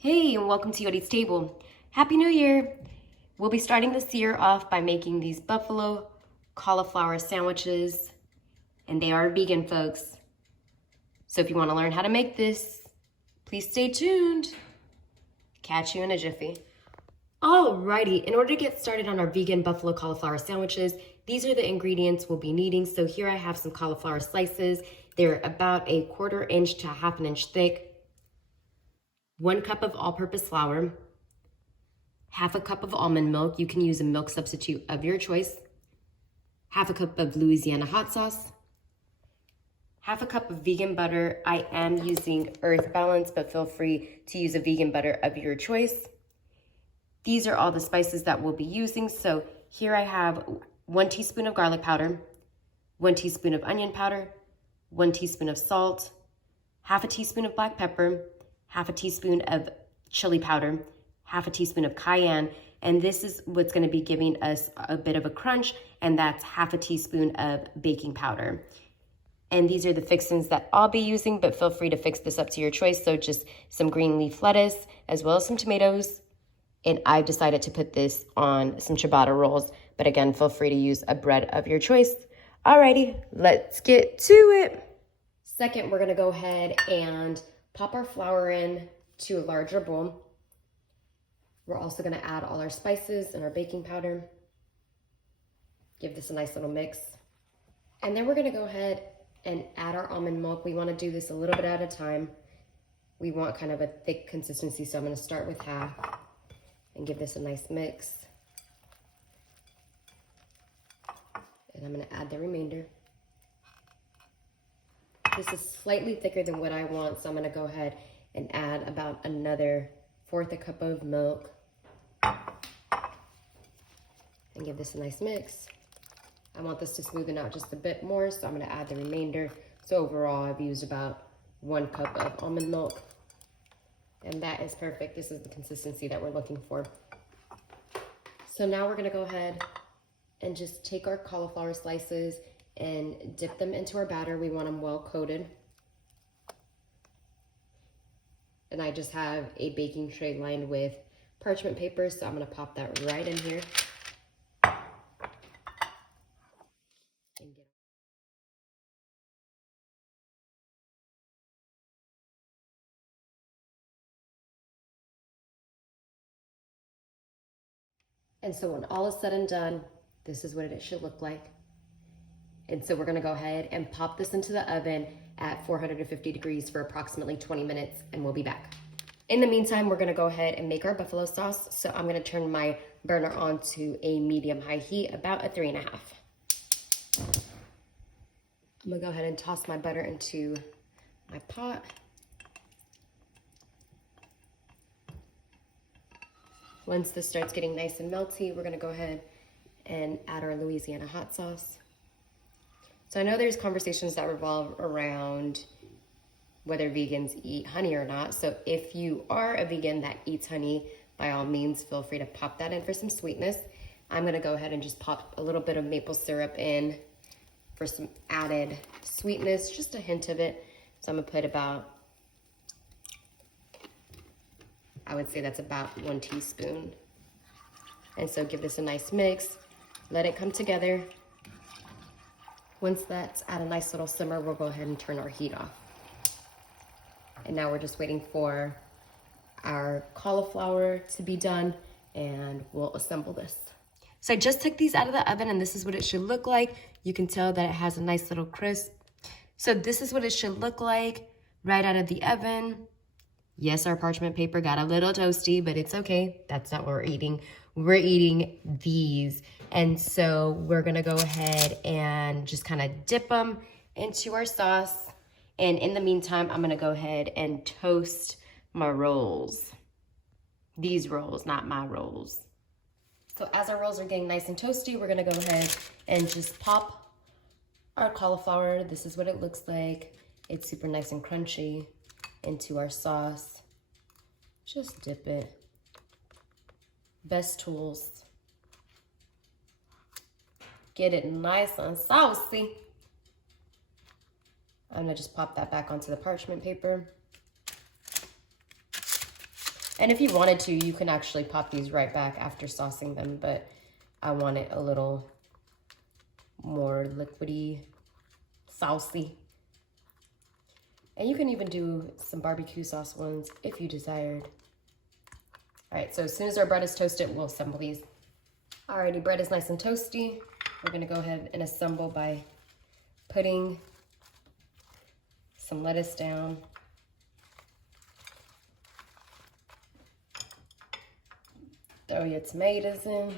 Hey, and welcome to Yodi's Table. Happy New Year! We'll be starting this year off by making these buffalo cauliflower sandwiches, and they are vegan, folks. So if you want to learn how to make this, please stay tuned. Catch you in a jiffy. Alrighty, in order to get started on our vegan buffalo cauliflower sandwiches, these are the ingredients we'll be needing. So here I have some cauliflower slices. They're about 1/4 inch to 1/2 inch thick. 1 cup of all-purpose flour, 1/2 cup of almond milk. You can use a milk substitute of your choice. 1/2 cup of Louisiana hot sauce. 1/2 cup of vegan butter. I am using Earth Balance, but feel free to use a vegan butter of your choice. These are all the spices that we'll be using. So here I have 1 teaspoon of garlic powder, 1 teaspoon of onion powder, 1 teaspoon of salt, 1/2 teaspoon of black pepper, 1/2 teaspoon of chili powder, 1/2 teaspoon of cayenne, and this is what's going to be giving us a bit of a crunch, and that's 1/2 teaspoon of baking powder. And these are the fixings that I'll be using, but feel free to fix this up to your choice. So just some green leaf lettuce, as well as some tomatoes, and I've decided to put this on some ciabatta rolls, but again, feel free to use a bread of your choice. Alrighty, let's get to it. Second, we're going to go ahead and pop our flour in to a larger bowl. We're also going to add all our spices and our baking powder. Give this a nice little mix. And then we're going to go ahead and add our almond milk. We want to do this a little bit at a time. We want kind of a thick consistency, so I'm going to start with 1/2 and give this a nice mix. And I'm going to add the remainder. This is slightly thicker than what I want, so I'm gonna go ahead and add about another 1/4 cup of milk and give this a nice mix. I want this to smoothen out just a bit more, so I'm gonna add the remainder. So overall, I've used about 1 cup of almond milk, and that is perfect. This is the consistency that we're looking for. So now we're gonna go ahead and just take our cauliflower slices and dip them into our batter. We want them well coated. And I just have a baking tray lined with parchment paper, so I'm gonna pop that right in here. And so when all is said and done, this is what it should look like. And so we're gonna go ahead and pop this into the oven at 450 degrees for approximately 20 minutes, and we'll be back. In the meantime, we're gonna go ahead and make our buffalo sauce. So I'm gonna turn my burner on to a medium-high heat, about a 3.5. I'm gonna go ahead and toss my butter into my pot. Once this starts getting nice and melty, we're gonna go ahead and add our Louisiana hot sauce. So I know there's conversations that revolve around whether vegans eat honey or not. So if you are a vegan that eats honey, by all means, feel free to pop that in for some sweetness. I'm gonna go ahead and just pop a little bit of maple syrup in for some added sweetness, just a hint of it. So I'm gonna put about, I would say that's about 1 teaspoon. And so give this a nice mix, let it come together. Once that's at a nice little simmer, we'll go ahead and turn our heat off. And now we're just waiting for our cauliflower to be done, and we'll assemble this. So I just took these out of the oven, and this is what it should look like. You can tell that it has a nice little crisp. So this is what it should look like right out of the oven. Yes, our parchment paper got a little toasty, but it's okay. That's not what we're eating. We're eating these. And so we're gonna go ahead and just kind of dip them into our sauce. And in the meantime, I'm gonna go ahead and toast my rolls. These rolls, not my rolls. So as our rolls are getting nice and toasty, we're gonna go ahead and just pop our cauliflower. This is what it looks like. It's super nice and crunchy into our sauce. Just dip it. Best tools. Get it nice and saucy. I'm gonna just pop that back onto the parchment paper. And if you wanted to, you can actually pop these right back after saucing them, but I want it a little more liquidy, saucy. And you can even do some barbecue sauce ones if you desired. All right, so as soon as our bread is toasted, we'll assemble these. Alrighty, bread is nice and toasty. We're gonna go ahead and assemble by putting some lettuce down. Throw your tomatoes in,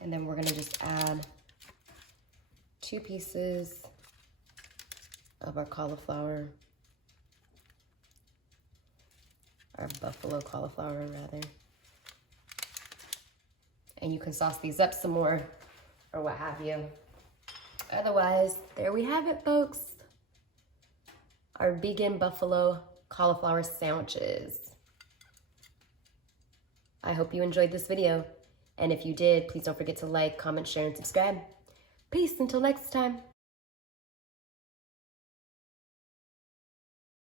and then we're gonna just add 2 pieces of our cauliflower, our buffalo cauliflower rather. And you can sauce these up some more or what have you. Otherwise, there we have it, folks. Our vegan buffalo cauliflower sandwiches. I hope you enjoyed this video. And if you did, please don't forget to like, comment, share, and subscribe. Peace until next time.